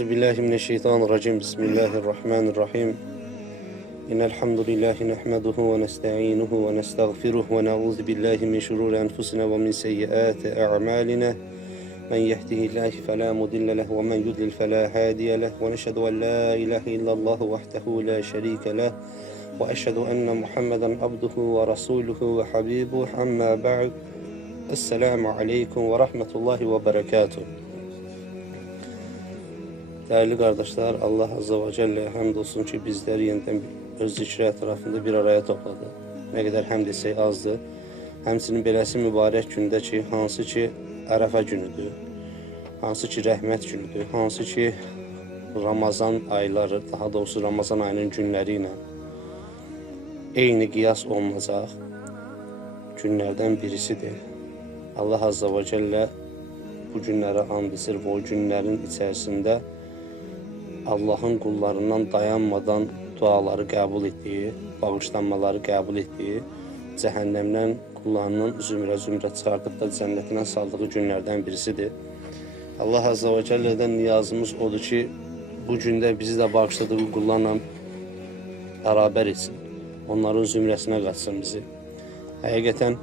Euzubillahimineşşeytanirracim. Bismillahirrahmanirrahim. İnnel hamdülillahi nehmeduhu ve nestainuhu ve nestağfiruhu ve na'udzu billahi min şururi enfusina ve min seyyiati a'malina. Men yehdihillahu fela mudille lehu ve men yudlil fela hadiye lehu ve neşhedü en la ilahe illallah vahdehu la şerike lehu ve eşhedü enne Muhammeden abduhu ve rasuluhu ve habibuhu. Amma ba'd. Esselamu aleyküm ve rahmetullahi ve berekatuhu. Değerli kardeşler, Allah Azze ve Celle hamdolsun ki bizleri yeniden öz zikri etrafında bir araya topladı. Ne kadar həmd etsək azdır. Həmçinin beləsi mübarək gündə ki, hansı ki Ərəfə günüdür, hansı ki rəhmət günüdür, hansı ki Ramazan ayları, daha doğrusu Ramazan ayının günləri ilə eyni qiyas olmayacaq günlərdən birisidir. Allah Azze ve Celle bu günlərə and içir və o günlərin içərisində Allah'ın qullarından dayanmadan duaları qəbul etdiyi, bağışlanmaları qəbul etdiyi, cəhənnəmdən qullarının zümrə çıxardıb da cənnətinə saldığı günlərdən birisidir. Allah Azze ve Celle'dən niyazımız odur ki, bu gündə bizi də bağışladığı qullarla bərabər etsin. Onların zümrəsinə qatsın bizi. Həqiqətən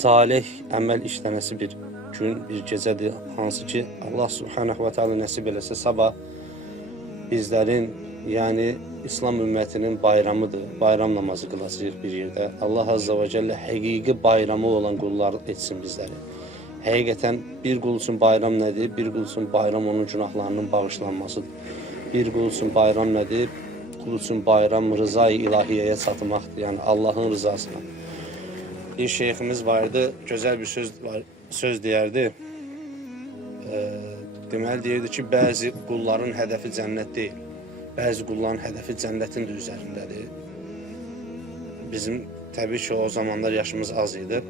salih əməl işlənəsi bir gün, bir gecədir. Hansı ki Allah Subhanahu ve Teala nəsib eləsə sabah bizlərin, yəni İslam ümmətinin bayramıdır. Bayram namazı qılacağıq bir yerdə. Allah Azze ve Celle həqiqi bayramı olan qullar etsin bizləri. Həqiqətən bir qul üçün bayram nədir? Bir qul üçün bayram onun günahlarının bağışlanmasıdır. Bir qul üçün bayram nədir? Qul üçün bayram rızayı ilahiyyəyə çatmaqdır. Yəni Allahın rızasına. Bir şeyximiz vardı, gözəl bir söz deyərdi. Deməli deyirdi ki, bəzi qulların hədəfi cənnət deyil. Bəzi qulların hədəfi cənnətin də üzərindədir. Bizim təbii ki o zamanlar yaşımız az idi.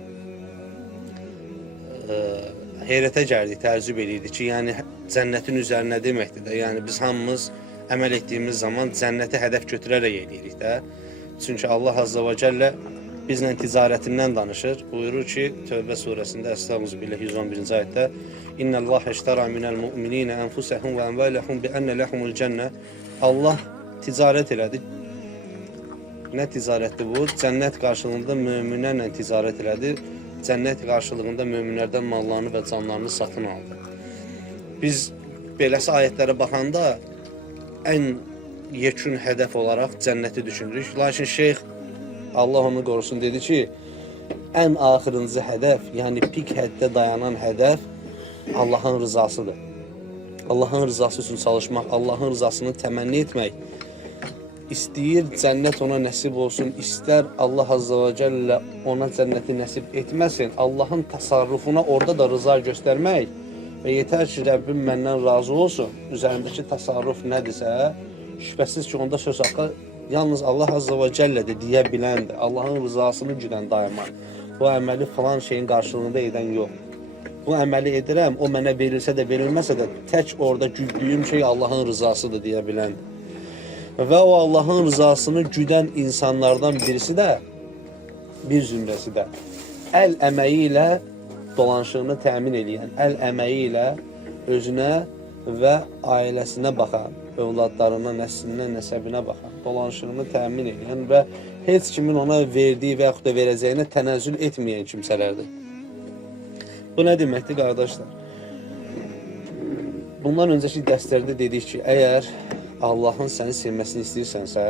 Heyrətə gəldik, təəccüb edirdik ki, yəni cənnətin üzərinə deməkdir də. Yəni biz hamımız əməl etdiyimiz zaman cənnəti hədəf götürərək eləyirik də. Çünki Allah Azze ve Celle bizlə ticarətindən danışır. Buyurur ki, Tövbə surəsində Estağfirullah 111-ci ayətdə İnnəllaha iştara minəl mu'minina enfusəhum və envaləhum bi enne lehumul cennə. Allah ticarət elədi. Nə ticarətdir bu? Cənnət qarşılığında möminlərlə ticarət elədi. Cənnət qarşılığında möminlərdən mallarını və canlarını satın aldı. Biz beləsi ayətlərə baxanda ən yekun hədəf olaraq cənnəti düşünürük. Lakin şeyx Allah onu qorusun dedi ki, ən axırıncı hədəf, yəni pik həddə dayanan hədəf Allahın rızasıdır. Allahın rızası üçün çalışmaq, Allahın rızasını təmənni etmək. İstəyir cənnət ona nəsib olsun, istər Allah Azze ve Celle ona cənnəti nəsib etməsin. Allahın təsarrufuna orada da rıza göstərmək və yetər ki, Rəbbim məndən razı olsun. Üzərindəki təsarruf nədirsə, şübhəsiz ki, onda söz haqqı yalnız Allah Azze ve Celle'dir deyə biləndir. Allahın rızasını güdən daima. Bu əməli falan şeyin qarşılığında edən yox. Bu əməli edirəm, o mənə verilsə də verilməsə də tək orada güldüyüm şey Allahın rızasıdır deyə biləndir. Və o Allahın rızasını güdən insanlardan birisi də, bir zümrəsi də əl əməyi ilə dolanışığını təmin edən, əl əməyi ilə özünə və ailəsinə baxan, övladlarına, nəslinə, nəsəbinə baxan, dolanışığını təmin edən və heç kimin ona verdiyi və yaxud da verəcəyinə tənəzzül etməyən kimsələrdir. Bu nə deməkdir, qardaşlar? Bundan öncəki dərslərdə dedik ki, əgər Allahın səni sevməsini istəyirsənsə,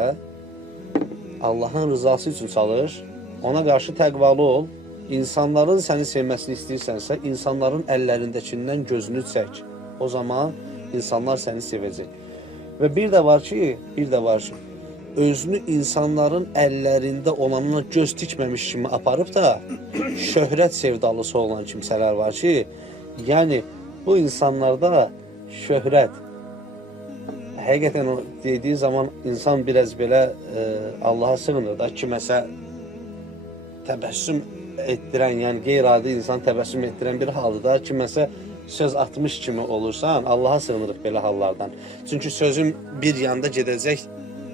Allahın rızası üçün çalış, ona qarşı təqvalı ol, insanların səni sevməsini istəyirsənsə, insanların əllərindəkindən gözünü çək. O zaman insanlar səni sevəcək. Və bir də var ki, özünü insanların əllərində olanına göz tikməmiş kimi aparıb da şöhrət sevdalısı olan kimsələr var ki, yəni bu insanlarda şöhrət həqiqətən o dediyi zaman insan biraz belə Allaha sığınır da, kiməsə təbəssüm etdirən, yəni qeyri-adi insan təbəssüm etdirən bir halıdır, kiməsə söz atmış kimi olursan, Allaha sığınırıq belə hallardan. Çünki sözün bir yanda gedəcək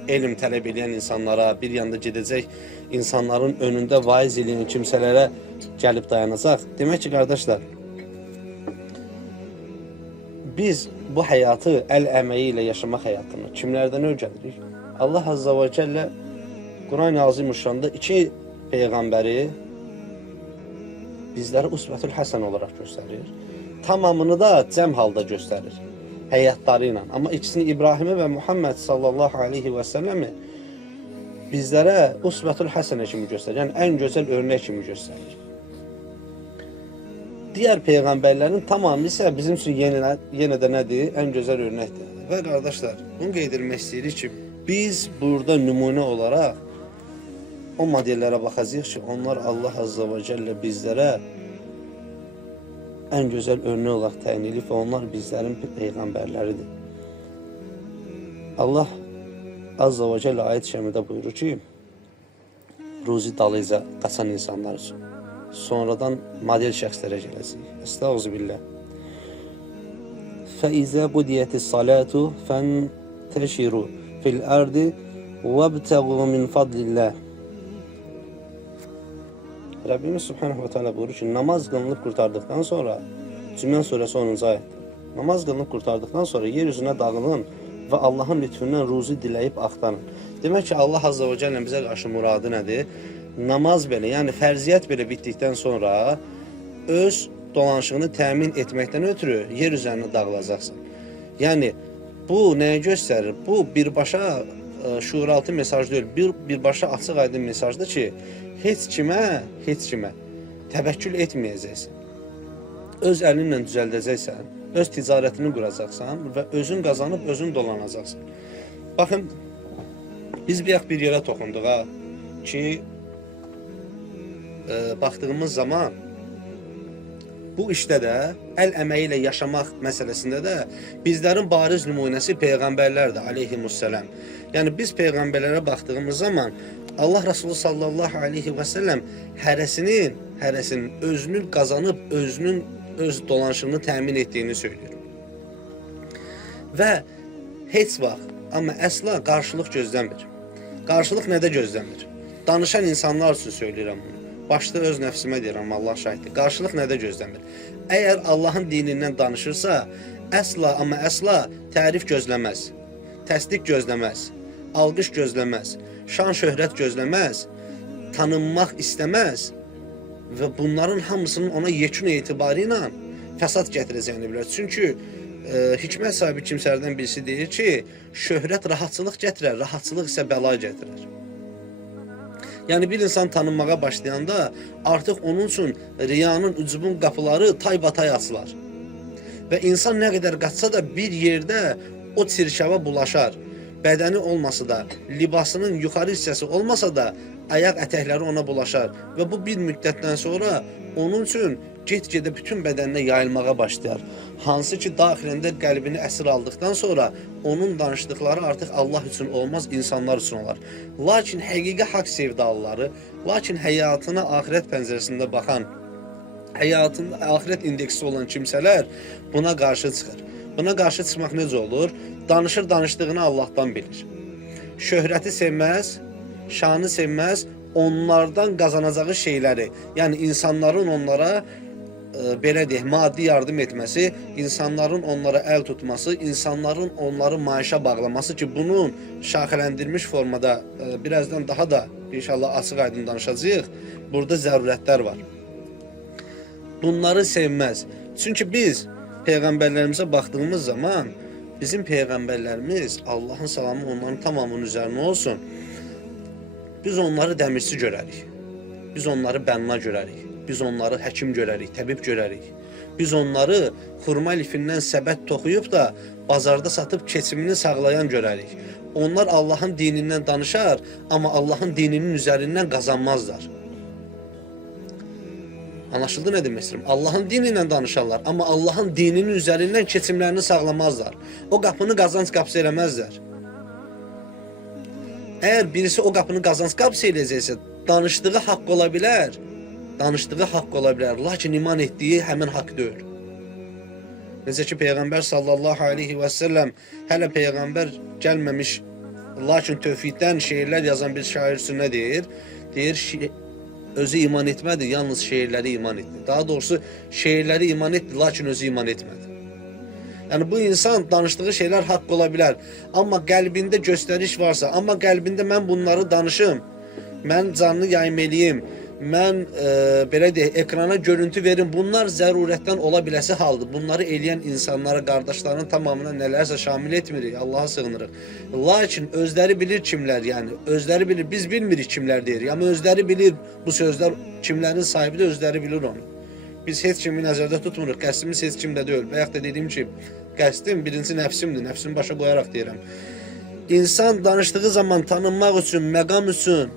elm tələb edən insanlara, bir yanda gedəcək insanların önündə vaiz eləyən kimsələrə gəlib dayanacaq. Demək ki, qardaşlar, biz bu həyatı əl əməyi ilə yaşamaq həyatını kimlərdən öyrənirik? Allah Azza və Cəllə Quran-ı Azimüşşanda iki peyğəmbəri bizlərə usvətül həsən olaraq göstərir. Tamamını da cəm halda göstərir həyatları ilə. Amma ikisini İbrahimi və Muhammed sallallahu aleyhi və səlləmi bizlərə usvətül həsənə kimi göstərir. Yəni ən gözəl örnək kimi göstərir. Diğer peygamberlerin tamamı ise bizim için yenə də nədir? Ən gözəl örnəkdir. Və qardaşlar, bunu qeyd etmək istəyirik ki, biz burada nümunə olaraq o modellərə baxacağıq ki, onlar Allah Azza və Cəllə bizlərə ən gözəl örnək olaraq təyin edib və onlar bizlərin peyğəmbərləridir. Allah Azza və Cəllə ayət-i şəridə buyurur ki, ruzi dalıyca qaçan insanlar üçün sonradan model şəxslərə gələcək. Estağfirullah. فَإِذَا قُضِيَتِ الصَّلَاةُ فَانْتَشِرُوا فِي الْأَرْضِ وَابْتَغُوا مِنْ فَضْلِ اللّٰهِ. Rabbimiz Subhanahu ve Teala buyurur ki, namaz kılınıp kurtardıktan sonra, Cümlə suresi 10. ayettir. Namaz kılınıp kurtardıktan sonra yeryüzüne dağılın ve Allah'ın lütfündən ruzi dileyip aktarın. Demek ki Allah Azze ve Celle bize karşı muradı nedir? Namaz belə, yəni fərziyyət belə bitdikdən sonra öz dolanışığını təmin etməkdən ötürü yer üzərində dağılacaqsan. Yəni bu nəyə göstərir? Bu birbaşa şuuraltı mesaj deyil, birbaşa açıq aydın mesajdır ki, heç kimə təvəkkül etməyəcəksən. Öz əlinlə düzəldəcəksən, öz ticarətini quracaqsan və özün qazanıb özün dolanacaqsan. Baxın, biz bir yerə toxunduq ha ki, baktığımız zaman bu işte de el əməyi yaşamaq məsələsində də bizlərin bariz nümunəsi peyğəmbərlərdir aleyhimussalam. Yəni biz peyğəmbərlərə baktığımız zaman Allah Resulü sallallahu aleyhi və səlləm hərəsinin özünü qazanıb öz dolanışını təmin etdiyini söylüyor. Və heç vaxt, amma əsla qarşılıq gözləmir. Qarşılıq nədə gözləmir? Danışan insanlar üçün söyləyirəm bunu. Başda öz nəfsimə deyirəm, Allah şahiddir. Qarşılıq nədə gözləmir? Əgər Allahın dinindən danışırsa, əsla, amma əsla tərif gözləməz, təsdiq gözləməz, alqış gözləməz, şan şöhrət gözləməz, tanınmaq istəməz və bunların hamısının ona yekun etibarı ilə fəsad gətirəcəyini bilər. Çünki hikmət sahibi kimsələrdən birisi deyir ki, şöhrət rahatçılıq gətirər, rahatçılıq isə bəla gətirir. Yani bir insan tanınmağa başlayanda artık onun için riyanın, ucubun qapıları taybatay açılar. Ve insan ne kadar qaçsa da bir yerde o çirkəvə bulaşar. Bədəni olmasa da, libasının yuxarı hissəsi olmasa da ayak ətəkləri ona bulaşar. Ve bu bir müddətdən sonra onun için get-gedə bütün bədəninə yayılmağa başlayar. Hansı ki daxilində qəlbini əsir aldıktan sonra onun danışdıkları artıq Allah üçün olmaz, insanlar üçün olar. Lakin həqiqi haqq sevdalıları, lakin həyatına axirət pəncərəsində baxan, həyatında axirət indeksi olan kimsələr buna qarşı çıxır. Buna qarşı çıxmaq necə olur? Danışdığını Allah'tan bilir. Şöhrəti sevməz, şanı sevməz, onlardan qazanacağı şeyləri, yəni insanların onlara belə deyək, maddi yardım etməsi, insanların onlara əl tutması, insanların onları maaşa bağlaması ki, bunun şaxələndirilmiş formada birazdan daha da inşallah açıq aydın danışacağıq. Burada zərurətlər var. Bunları sevməz. Çünki biz peyğəmbərlərimizə baxdığımız zaman bizim peyğəmbərlərimiz, Allahın salamı onların tamamının üzərinə olsun, biz onları dəmirçi görərik. Biz onları bənna görərik. Biz onları həkim görərik, təbib görərik. Biz onları xurma lifindən səbət toxuyub da bazarda satıb keçimini sağlayan görərik. Onlar Allahın dinindən danışar, amma Allahın dininin üzərindən qazanmazlar. Anlaşıldı nə demək istəyirəm? Allahın dini ilə danışarlar, amma Allahın dininin üzərindən keçimlərini sağlamazlar. O qapını qazanc qapısı eləməzlər. Əgər birisi o qapını qazanc qapısı eləyəcəksə, danışdığı haqq ola bilər. Danışdığı haqq ola bilər, lakin iman etdiyi həmin haqq deyil. Necə ki Peyğəmbər sallallahu aleyhi və səlləm hələ Peyğəmbər gəlməmiş, lakin tövhiddən şeirlər yazan bir şair üçün nə deyir? Deyir, özü iman etmədi, yalnız şeirləri iman etdi. Daha doğrusu şeirləri iman etdi, lakin özü iman etmədi. Yəni bu insan danışdığı şeylər haqq ola bilər, amma qəlbində göstəriş varsa, amma qəlbində mən bunları danışım, mən canlı yayım eləyim, mən belə deyək, ekrana görüntü verim. Bunlar zərurətdən ola biləsi haldır. Bunları eləyən insanlara, qardaşların tamamına nələrsə şamil etmirik. Allaha sığınırıq. Lakin özləri bilir kimlər, yəni özləri bilir. Biz bilmirik kimlər deyirik, amma özləri bilir bu sözlər kimlərin sahibi də özləri bilir onu. Biz heç kimi nəzərdə tutmuruq. Qəsdimiz heç kimdə deyil. Və yaxud da dediyim ki, qəsdim birinci nəfsimdir. Nəfsimi başa qoyaraq deyirəm. İnsan danışdığı zaman tanınmaq üçün, məqam üçün,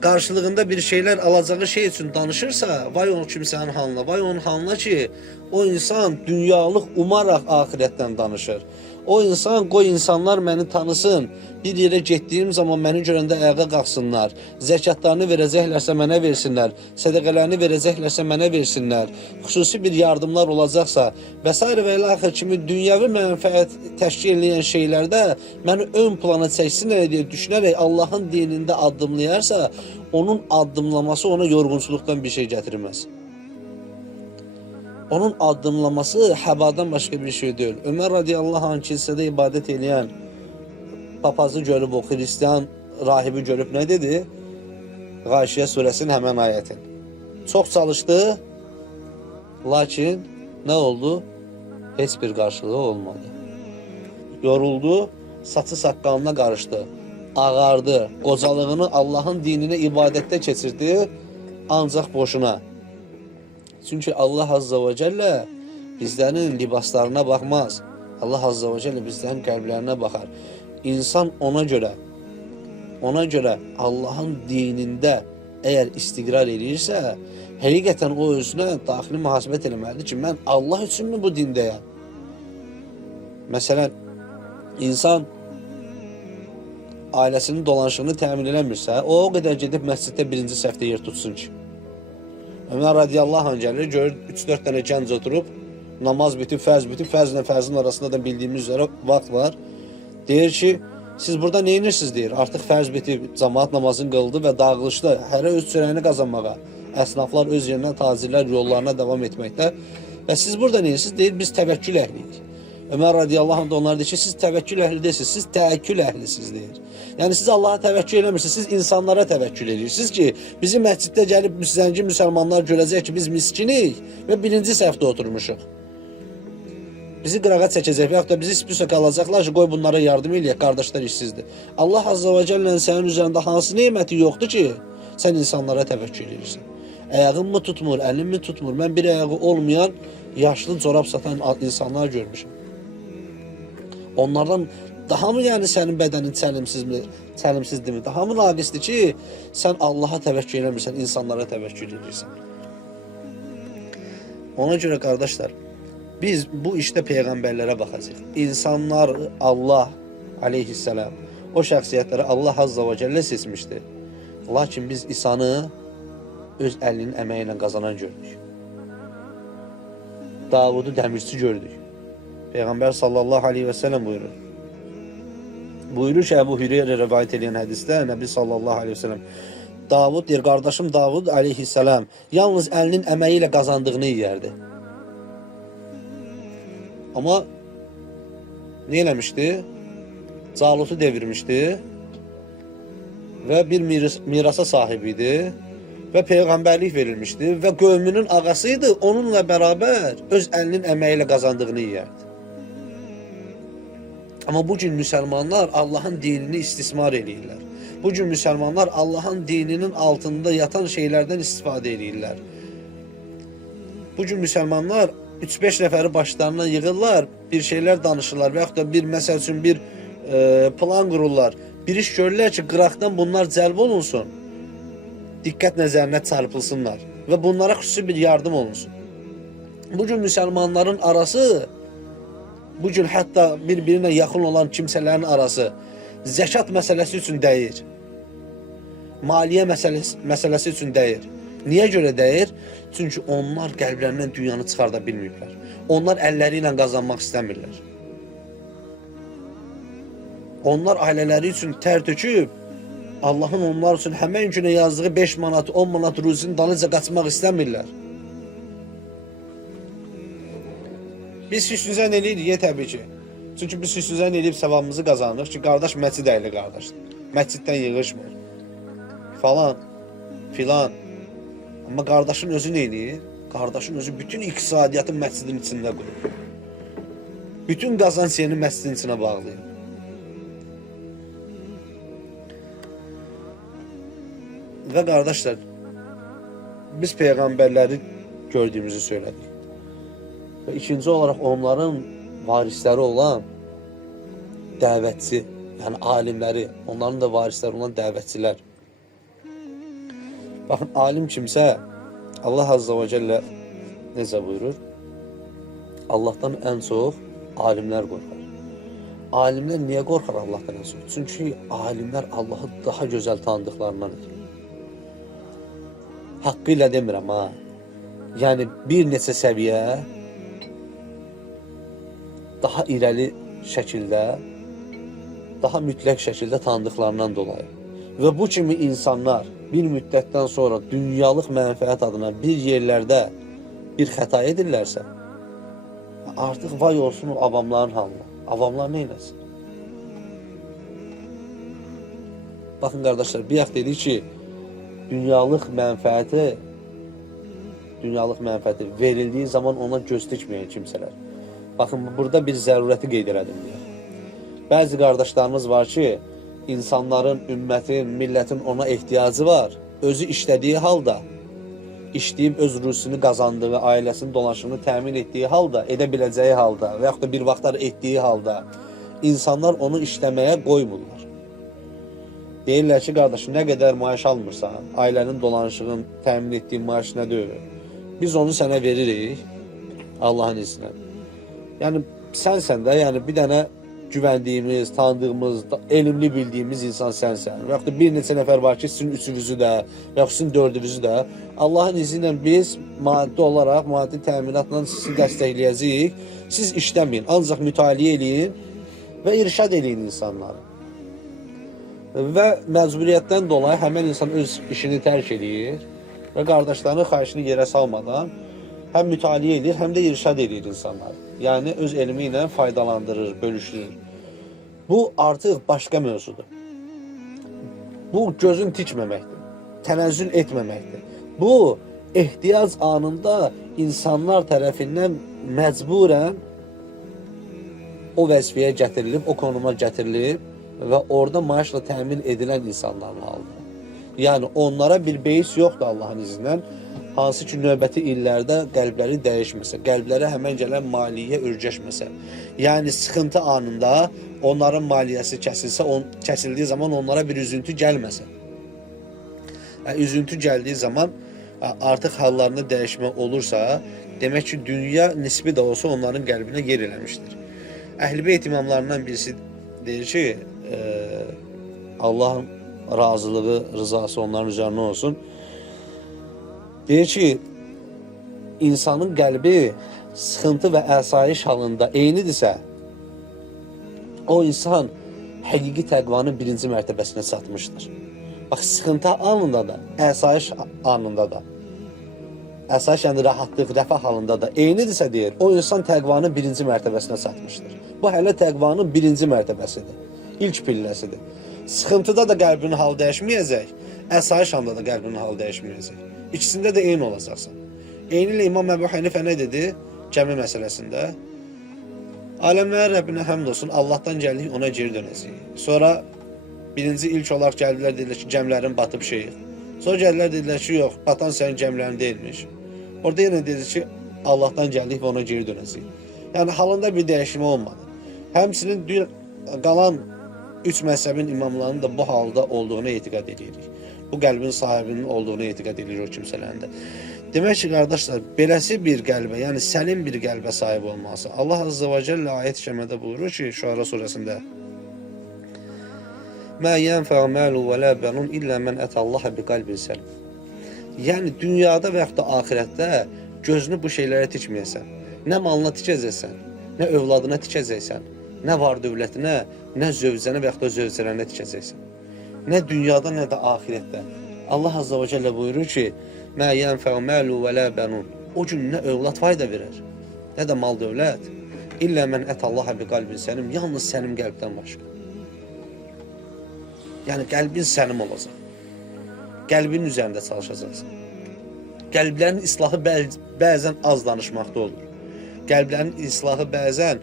karşılığında bir şeyler alacağı şey için danışırsa, vay onun kimsenin halına, vay onun halına ki, o insan dünyalık umaraq ahirətdən danışır. O insan, qoy insanlar məni tanısın, bir yere getdiyim zaman məni görəndə ayağa qalxsınlar, zəkatlarını verəcəklərsə mənə versinlər, sədəqələrini verəcəklərsə mənə versinlər, xüsusi bir yardımlar olacaqsa və s. və ilaxır kimi dünyəvi mənfəət təşkil edən şeylərdə məni ön plana çəksinlər deyə düşünərək Allahın dinində addımlayarsa, onun addımlaması ona yorğunçuluqdan bir şey gətirməz. Onun addımlaması həbadan başqa bir şey deyil. Ömər radiyallahu anh kilsədə ibadət edən papazı görüb, o Hristiyan rahibi görüb nə dedi? Gâşiyə surəsinin həmən ayətin. Çox çalışdı, lakin nə oldu? Heç bir qarşılığı olmadı. Yoruldu, saçı saqqalına qarışdı, ağardı, qocalığını Allahın dininə ibadətdə keçirdi, ancaq boşuna. Çünkü Allah Azze ve Celle bizlerin libaslarına bakmaz. Allah Azze ve Celle bizlerin kalplerine bakar. İnsan ona göre Allah'ın dininde eğer istigrar edirsə, həqiqətən o özünə daxili mühasibət eləməlidir ki, mən Allah üçün mü bu dindəyəm? Məsələn, insan ailəsinin dolanışığını təmin eləmirsə, o qədər gedib məsciddə birinci səhvdə yer tutsun ki. Ömər radiyallahu anh gəlir, görür 3-4 dənə gənc oturub, namaz bitib, fərzlə fərzin arasında da bildiyimiz üzrə vaxt var. Deyir ki, siz burada neyinirsiniz deyir, artıq fərz bitib, cemaat namazını qıldı və dağılışda hərə öz çörəyini qazanmağa, əsnaflar öz yerindən tacirlər yollarına davam etməkdə və siz burada neyinirsiniz deyir, biz təvəkkül əhliyik. Ömər radiyallahu anh da onlar deyir ki, siz təvəkkül əhli deyilsiniz, siz təəkkül əhlisiniz deyir. Yəni siz Allaha təvəkkül eləmirsiniz, siz insanlara təvəkkül edirsiniz ki, bizim məsciddə gəlib zəngin müsəlmanlar görəcək ki, biz miskinik və birinci səhvdə oturmuşuq. Bizi qırağa çəkəcək və yaxud da bizi spüsək alacaqlar ki, qoy bunlara yardım eləyək, qardaşlar işsizdir. Allah Azze ve Celle'nin sənin üzərində hansı neyməti yoxdur ki, sən insanlara təvəkkül edirsən. Ayağın mı tutmur, əlin mi tutmur? Mən bir ayağı olmayan, yaşlı corab satan insanlar görmüşəm. Onlardan daha mı yani sənin bədənin çəlimsizdirmi? Daha mı naqisdir ki, sən Allaha təvəkkül eləmirsən, insanlara təvəkkül edirsən? Ona görə qardaşlar, biz bu işdə peyğəmbərlərə baxacağıq. İnsanlar Allah aleyhisselam, o şəxsiyyətləri Allah Azza ve Celle seçmişdir. Lakin biz İsa'nı öz əlinin əməyi ilə qazanan gördük. Davudu dəmirçi gördük. Peyğəmbər sallallahu aleyhi ve sellem buyurur. Buyurur ki, Əbu Hüreyrə rivayet edən hədisdə Nəbi sallallahu aleyhi ve sellem Davud deyir, qardaşım Davud aleyhisselam yalnız əlinin əməyi ilə qazandığını yiyərdi. Amma nə eləmişdi? Calutu devirmişdi və bir mirasa sahib idi və peyğəmbərlik verilmişdi və qövmünün ağasıydı, onunla bərabər öz əlinin əməyi ilə qazandığını yiyərdi. Amma bugün müsəlmanlar Allahın dinini istismar edirlər. Bugün müsəlmanlar Allahın dininin altında yatan şeylərdən istifadə edirlər. Bugün müsəlmanlar 3-5 nəfəri başlarına yığırlar, bir şeylər danışırlar və yaxud da bir məsəl üçün bir plan qururlar. Bir iş görürlər ki, qıraqdan bunlar cəlb olunsun, diqqət nəzərinə çarpılsınlar və bunlara xüsusi bir yardım olunsun. Bugün müsəlmanların arası, bugün hətta bir-birinə yaxın olan kimsələrin arası zəkat məsələsi üçün dəyir. Maliyyə məsələsi üçün dəyir. Niyə görə dəyir? Çünki onlar qəlblərindən dünyanı çıxarda bilməyiblər. Onlar əlləri ilə qazanmaq istəmirlər. Onlar ailələri üçün tər töküb, Allahın onlar üçün həmən günə yazdığı 5 manat, 10 manat ruzinin dalınca qaçmaq istəmirlər. Biz hüsnüzən eləyirik təbii ki. Çünki biz hüsnüzən eləyib savabımızı qazanırıq ki, qardaş məscid əhli qardaşdır. Məsciddən yığışmır. Falan, filan. Amma qardaşın özü nə eləyir? Qardaşın özü bütün iqtisadiyyatı məscidin içində qurur. Bütün qazanc yerini məscidin içinə bağlayır. Və qardaşlar, biz peyğəmbərləri gördüyümüzü söylədik. Və ikinci olaraq onların varisləri olan dəvətçi, yəni alimləri, onların da varisləri olan dəvətçilər. Baxın, alim kimsə, Allah Azza və Cəllə necə buyurur? Allahdan ən çox alimlər qorxar. Alimlər niyə qorxar Allahdan ən çox? Çünki alimlər Allahı daha gözəl tanıdıqlarından ötürü. Haqqı ilə demirəm ha. Yəni bir neçə səviyyə daha irəli şəkildə, daha mütləq şəkildə tanıdıqlarından dolayı. Və bu kimi insanlar bir müddətdən sonra dünyalıq mənfəət adına bir yerlərdə bir xəta edirlərsə, artıq vay olsun o avamların halına. Avamlar nə eləsin? Baxın qardaşlar, bir yaxd dedik ki, dünyalıq mənfəəti verildiyi zaman ona göz dikməyən kimsələr. Baxın, burada bir zərurəti qeyd elədim deyə. Bəzi qardaşlarımız var ki, insanların, ümmətin, millətin ona ehtiyacı var. Özü işlədiyi halda, işləyib öz rüzgünü qazandığı, ailəsinin dolanışını təmin etdiyi halda, edə biləcəyi halda və yaxud da bir vaxtlar etdiyi halda insanlar onu işləməyə qoymurlar. Deyirlər ki, qardaşım, nə qədər maaş almırsan, ailənin dolanışını təmin etdiyi maaş nə deyil? Biz onu sənə veririk, Allahın izinə. Yəni, sənsən də, yəni bir dənə güvəndiyimiz, tanıdığımız, elmli bildiyimiz insan sənsən. Və yaxud da bir neçə nəfər var ki, sizin üçünüzü də, və yaxud sizin dördünüzü də Allahın izi ilə biz maddi olaraq, maddi təminatla sizi dəstəkləyəcəyik. Siz işləməyin, ancaq mütaliə eləyin və irşad eləyin insanları. Və məcburiyyətdən dolayı həmən insan öz işini tərk edir və qardaşlarının xahişini yerə salmadan həm mütaliə edir, həm də irşad edir insanları. Yəni, öz elmi ilə faydalandırır, bölüşdürür. Bu artıq başqa mövzudur. Bu, gözün tikməməkdir, tənəzzül etməməkdir. Bu, ehtiyac anında insanlar tərəfindən məcburən o vəzifəyə gətirilib, o konuma gətirilib və orada maaşla təmin edilən insanların halıdır. Yəni, onlara bir beis yoxdur Allahın izindən. Hansı ki, növbəti illərdə qəlbləri dəyişməsə, qəlblərə həmən gələn maliyyə örgəşməsə, yəni sıxıntı anında onların maliyyəsi kəsilsə, kəsildiyi zaman onlara bir üzüntü gəlməsə. Üzüntü gəldiyi zaman artıq hallarında dəyişmə olursa, demək ki, dünya nisbi də olsa onların qəlbinə yer eləmişdir. Əhl-i Beyt imamlarından birisi deyir ki, Allahın razılığı, rızası onların üzərinə olsun. Deyir ki, insanın qəlbi sıxıntı və əsayiş halında eynidirsə, o insan həqiqi təqvanın birinci mərtəbəsinə çatmışdır. Bax, sıxıntı anında da, əsayiş anında da, əsayiş yəni rahatlıq, rəfah halında da eynidirsə deyir, o insan təqvanın birinci mərtəbəsinə çatmışdır. Bu hələ təqvanın birinci mərtəbəsidir, ilk pilləsidir. Sıxıntıda da qəlbinin halı dəyişməyəcək, əsayiş anda da qəlbinin halı dəyişməyəcək. İkisində də eyni olacaqsan. Eyni ilə İmam Əbu Hənifə nə dedi? Cəmi məsələsində. Aləmlərin Rəbbinə həmd olsun, Allahdan gəldik, ona geri dönəcəyik. Sonra birinci ilk olaraq gəldilər, dedilər ki, cəmlərin batıb şeyik. Sonra gəldilər, dedilər ki, yox, batan sənin cəmlərin deyilmiş. Orada yenə dedi ki, Allahdan gəldik və ona geri dönəcəyik. Yəni, halında bir dəyişmə olmadı. Həmçinin qalan 3 məzhəbin imamlarının da bu halda olduğuna etiqad edirik. Bu qəlbin sahibinin olduğunu etiqad edir o kimsələndə. Demək ki, qardaşlar, beləsi bir qəlbə, yəni səlim bir qəlbə sahib olması. Allah Azza və Cəllə ayət-i kərimədə buyurur ki, Şuara surəsində: "Mə yənfə'u məlu və lə bənun illə mən ətəllaha bi qalbin səlim." Yəni dünyada və yaxud da axirətdə gözünü bu şeylərə tikməyəsən. Nə malına tikəcəksən, nə övladına tikəcəksən, nə var dövlətinə, nə zövcənə və yaxud da zövcələrinə tikəcəksən. Nə dünyada, nə də axirətdə. Allah Azza və Cəllə buyurur ki, "Mə yənfə'u məlu və lə bənun." O gün nə övlad fayda verər, nə də mal dövlət. İllə mən ətallaha bi qalbin səlim, yalnız sənin qəlbdən başqa. Yəni qəlbin səlim olacaq. Qəlbin üzərində çalışacaqsan. Qəlblərin islahı bəzən az danışmaqda olur. Qəlblərin islahı bəzən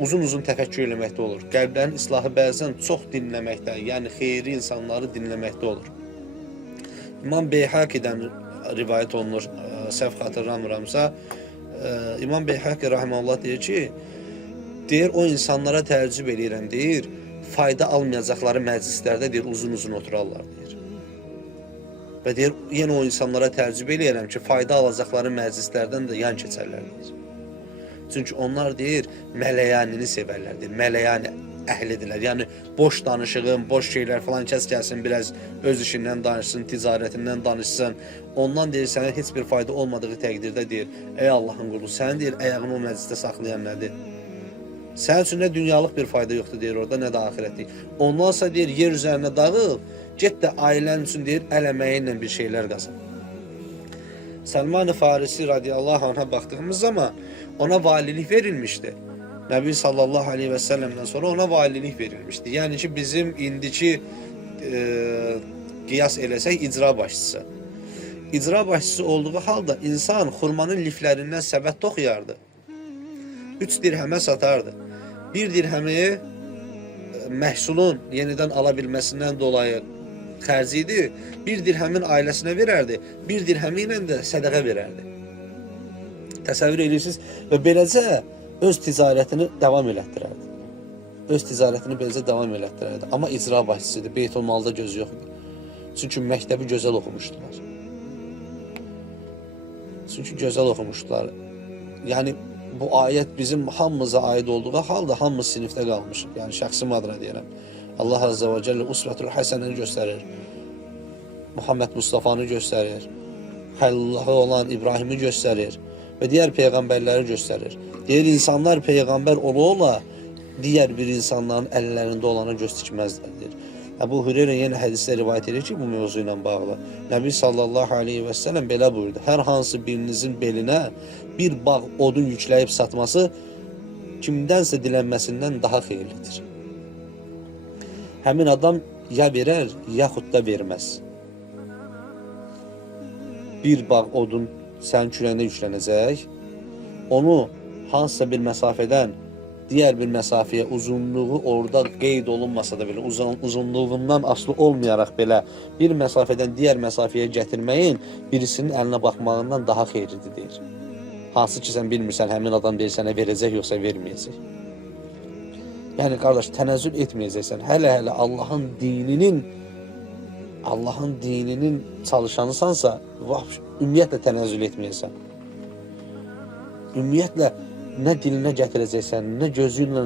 uzun təfəkkür eləməkdə olur. Qəlblərin islahı bəzən çox dinləməkdə, yəni xeyri insanları dinləməkdə olur. İmam Beyhaqidən rivayət olunur, səhv xatırlamıramsa, İmam Beyhaqi rahimehullah deyir o insanlara təəccüb eləyirəm, deyir, fayda almayacaqları məclislərdə deyir, uzun oturarlar, deyir. Və deyir, yenə o insanlara təəccüb eləyirəm ki, fayda alacaqları məclislərdən də yan keçərlər, deyir. Çünki onlar deyir, mələyyanini sevərlər, deyir, mələyyan əhlidirlər. Yəni, boş danışığın, boş şeylər falan kəs gəlsin, biraz öz işindən danışsın, ticarətindən danışsın. Ondan deyir, sənə heç bir fayda olmadığı təqdirdə deyir, ey Allahın qulu, sənin deyir, ayağını o məclisdə saxlayan nədir? Sənin üçün nə dünyalıq bir fayda yoxdur, deyir orada, nə də ahirətlik. Ondansa deyir, yer üzərinə dağıl, get də ailənin üçün deyir, əl əməyi ilə bir şeylər qazan. Səlman-ı Farisi radiyallahu anh'a baxdığımız zaman ona valilik verilmişdi. Nəbi sallallahu aleyhi və səlləmdən sonra ona valilik verilmişdi. Yəni ki, bizim indiki qiyas eləsək icra başçısı. İcra başçısı olduğu halda insan xurmanın liflərindən səbət toxuyardı. 3 dirhəmə satardı. 1 dirhəmi məhsulun yenidən ala bilməsindən dolayı xərci idi. 1 dirhəmin ailəsinə verərdi. 1 dirhəmi ilə də sədəqə verərdi. Təsəvvür edirsiniz və beləcə öz ticarətini davam elətdirərdi. Öz ticarətini beləcə davam elətdirərdi. Amma icra başçısıdır, Beytulmalda gözü yoxdur. Çünki məktəbi gözəl oxumuşdular. Yəni bu ayət bizim hamımıza aid olduğu halda hamımız sinifdə qalmışıq. Yəni şəxsim adına deyirəm. Allah Azze ve Celle Usvetul Hasenəni göstərir. Muhammed Mustafa'nı göstərir. Xəlilullahı olan İbrahimi göstərir. Və digər peyğəmbərləri göstərir. Deyir, insanlar peyğəmbər ola digər bir insanların əllərində olana göz tikməzlər, deyir. Əbu Hüreyrə yenə hədisdə rivayət edir ki, bu mövzu ilə bağlı. Nəbi sallallahu aleyhi və səlləm belə buyurdu. Hər hansı birinizin belinə bir bağ odun yükləyib satması kimdənsə dilənməsindən daha xeyirlidir. Həmin adam ya verər, yaxud da verməz. Bir bağ odun sənin kürəyində yüklənəcək, onu hansısa bir məsafədən digər bir məsafəyə uzunluğu orada qeyd olunmasa da belə, uzunluğundan asılı olmayaraq belə bir məsafədən digər məsafəyə gətirməyin birisinin əlinə baxmağından daha xeyirlidir, deyir. Hansı ki, sən bilmirsən, həmin adam deyir, sənə verəcək, yoxsa verməyəcək. Yəni, qardaş, tənəzzül etməyəcəksən. Hələ Allahın dininin çalışanısansa, ümumiyyətlə tənəzzül etməyəcəksən. Ümumiyyətlə, nə dilinə gətirəcəksən, nə gözünlə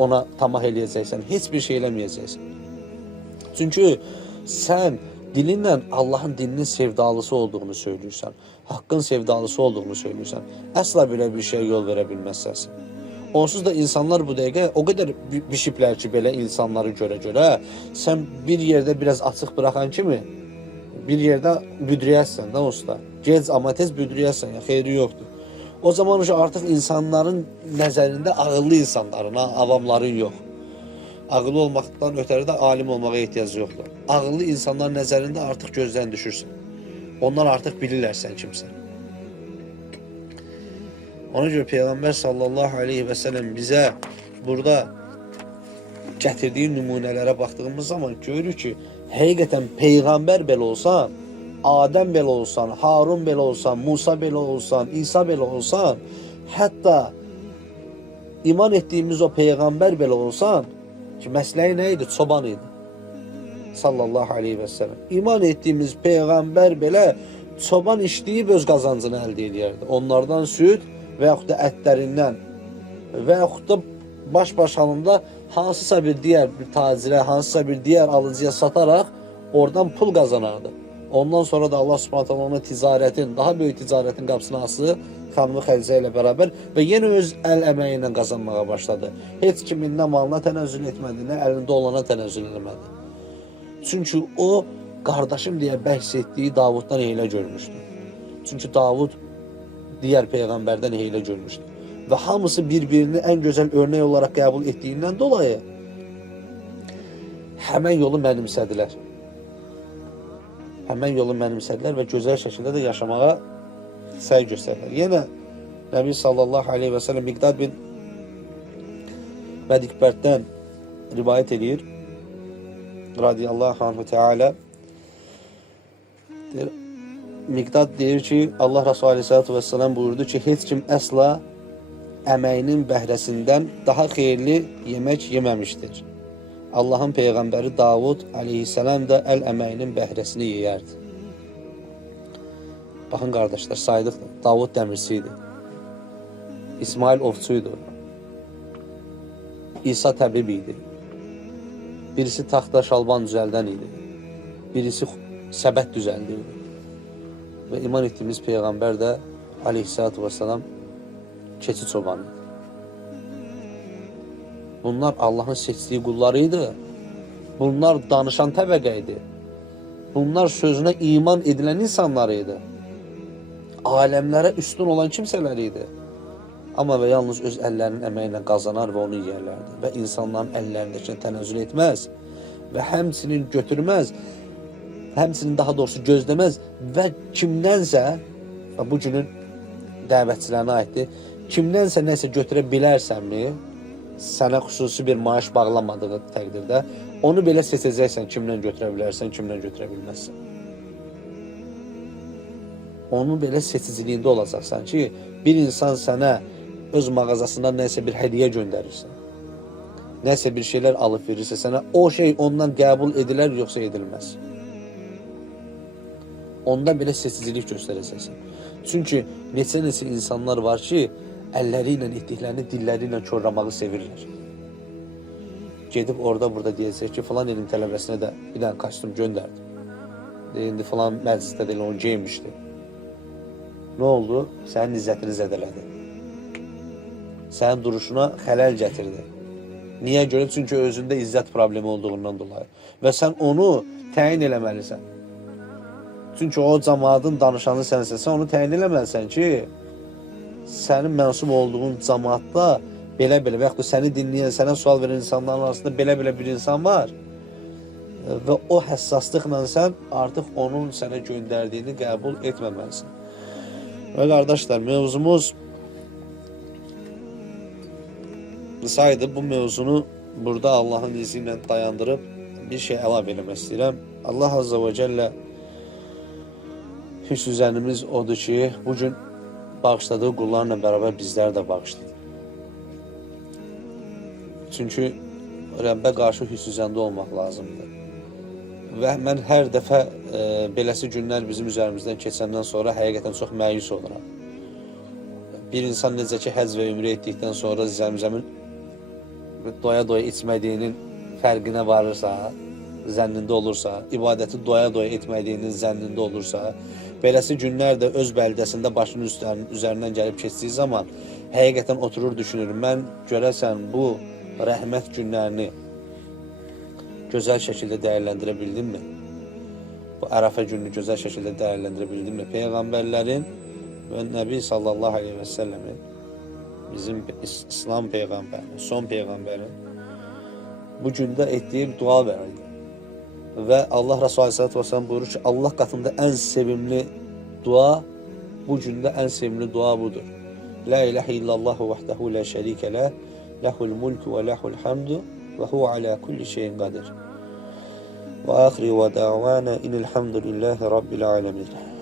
ona tamah eləyəcəksən, heç bir şey eləməyəcəksən. Çünki sən dilinlə Allahın dininin sevdalısı olduğunu söyləyirsən, haqqın sevdalısı olduğunu söyləyirsən, əsla belə bir şeyə yol verə bilməzsən. Onsuz da insanlar bu dəqiqə o qədər bişiblər ki, belə insanları görə, sən bir yerdə biraz açıq bıraxan kimi, bir yerdə büdrəyəsən də usta. Gec, amma tez büdrəyəsən, ya xeyri yoxdur. O zaman artıq insanların nəzərində ağıllı insanların, avamların yox. Ağıllı olmaqdan ötəri də alim olmağa ehtiyac yoxdur. Ağıllı insanların nəzərində artıq gözdən düşürsən. Onlar artıq bilirlər sən kimsən. Ona görə Peyğəmbər sallallahu aleyhi və səlləm bizə burada gətirdiyi nümunələrə baxdığımız zaman görürük ki, həqiqətən Peyğəmbər belə olsan, Adəm belə olsan, Harun belə olsan, Musa belə olsan, İsa belə olsan, hətta iman etdiyimiz o Peyğəmbər belə olsan, ki, məsləyi nə idi? Çoban idi. Sallallahu aleyhi və səlləm. İman etdiyimiz Peyğəmbər belə çoban işləyib öz qazancını əldə edirdi. Onlardan süd və yaxud da ətlərindən və yaxud da baş halında hansısa bir digər bir tacirə, hansısa bir digər alıcıya sataraq oradan pul qazanardı. Ondan sonra da Allah Subhanahu ona ticarətin, daha böyük ticarətin qapısını açdı xanımı Xədicə ilə bərabər və yenə öz əl əməyi ilə qazanmağa başladı. Heç kimin nə malına tənəzzül etmədi, nə əlində olana tənəzzül etmədi. Çünki o, qardaşım deyə bəhs etdiyi Davuddan heylə görmüşdü. Çünki Davud digər peyğəmbərdən heylə görmüşdü. ve hamısı birbirini en güzel örnek olarak kabul ettiğinden dolayı hemen yolu mənimsədilər. Hemen yolu mənimsədilər və gözəl şəkildə də yaşamağa səy göstərdilər. Yenə Nəbi sallallahu aleyhi və səlləm Miqdad bin Mədikbərdən rivayət edir. Radiyallahu anhu teala. Miqdad deyir ki, Allah Resulü aleyhissalatu vesselam buyurdu ki, heç kim əsla əməyinin bəhrəsindən daha xeyirli yemək yeməmişdir. Allahın Peyğəmbəri Davud aleyhissalam da əl əməyinin bəhrəsini yeyərdi. Baxın qardaşlar, saydıq. Davud dəmirçi idi. İsmail ovçuydu. İsa təbib idi. Birisi taxta şalban düzəldən idi. Birisi səbət düzəldirdi. Və iman etdiyimiz Peyğəmbər də aleyhissalatu vesselam keçi çobanı idi. Bunlar Allah'ın seçtiği qullarıydı. Bunlar danışan təbəqə idi. Bunlar sözünə iman edilen insanlarıydı. Aləmlərə üstün olan kimsələriydi. Amma və yalnız öz əllərinin əməyinə qazanar və onu yeyərlərdi. Və insanların əllərindəkini tənəzzül etməz və həmçinin götürməz, həmçinin daha doğrusu gözləməz və kimdənsə, bu günün dəvətçilərinə aiddir, kimdənsə nəsə götürə bilərsənmi, sənə xüsusi bir maaş bağlamadığı təqdirdə, onu belə seçəcəksən, kimdən götürə bilərsən, kimdən götürə bilməzsən. Onun belə seçiciliyində olacaqsan ki, bir insan sənə öz mağazasından nəsə bir hədiyyə göndərirsə, nəsə bir şeylər alıb verirsə sənə, o şey ondan qəbul edilər yoxsa edilməz. Onda belə seçicilik göstərəcəksən. Çünki neçə insanlar var ki, əlləri ilə etdiklərini dilləri ilə korlamağı sevirlər. Gedib orada burada deyəcək ki, falan elin tələbəsinə də bir dənə kostyum göndərdi. İndi falan məclisdə də onu geyinmişdi. Nə oldu? Sənin izzətini zədələdi. Sənin duruşuna xələl gətirdi. Niyə görə? Çünki özündə izzət problemi olduğundan dolayı. Və sən onu təyin eləməlisən. Çünki o cəmaatın danışanı sənsə, sən onu təyin eləməlisən ki, sənin mənsub olduğun cəmaatda belə-belə və yaxud da səni dinləyən, sənə sual verən insanların arasında belə-belə bir insan var. Və o həssaslıqla sən artıq onun sənə göndərdiyini qəbul etməməlisən. Və qardaşlar, mövzumuz qısaydı. Bu mövzunu burada Allahın izni ilə dayandırıb bir şey əlavə eləmək istəyirəm. Allah Azza və Cəllə hüsn zənnimiz odur ki, bugün bağışladığı qullarla bərabər bizlər də bağışlayır. Çünki Rəbbə qarşı hüsn zəndə olmaq lazımdır. Və mən hər dəfə beləsi günlər bizim üzərimizdən keçəndən sonra həqiqətən çox məyus oluram. Bir insan necə ki, həcc və ümrə etdikdən sonra zəmzəmin doya-doya içmədiyinin fərqinə varırsa, zənnində olursa, ibadəti doya-doya etmədiyinin zənnində olursa, beləsi günlər də öz bəldəsində başının üzərindən gəlib keçdiyi zaman həqiqətən oturur düşünür. Mən görəsən bu rəhmət günlərini gözəl şəkildə dəyərləndirə bildimmi? Bu Ərəfə gününü gözəl şəkildə dəyərləndirə bildimmi? Peyğəmbərlərin və Nəbi sallallahu aleyhi və səlləmin, bizim İslam Peyğəmbərin, son Peyğəmbərin bu gündə etdiyi dua verirdi. Və Allah Resulü aleyhissalatu vesselam buyurur ki, Allah qatında ən sevimli dua, bu gündə ən sevimli dua budur. La ilahe illallahu vahdehu la şerike leh, lehul mulku ve lehul hamdu ve huve ala kulli şeyin qadir. Ve ahri ve davana inilhamdülillahi rabbil alemin.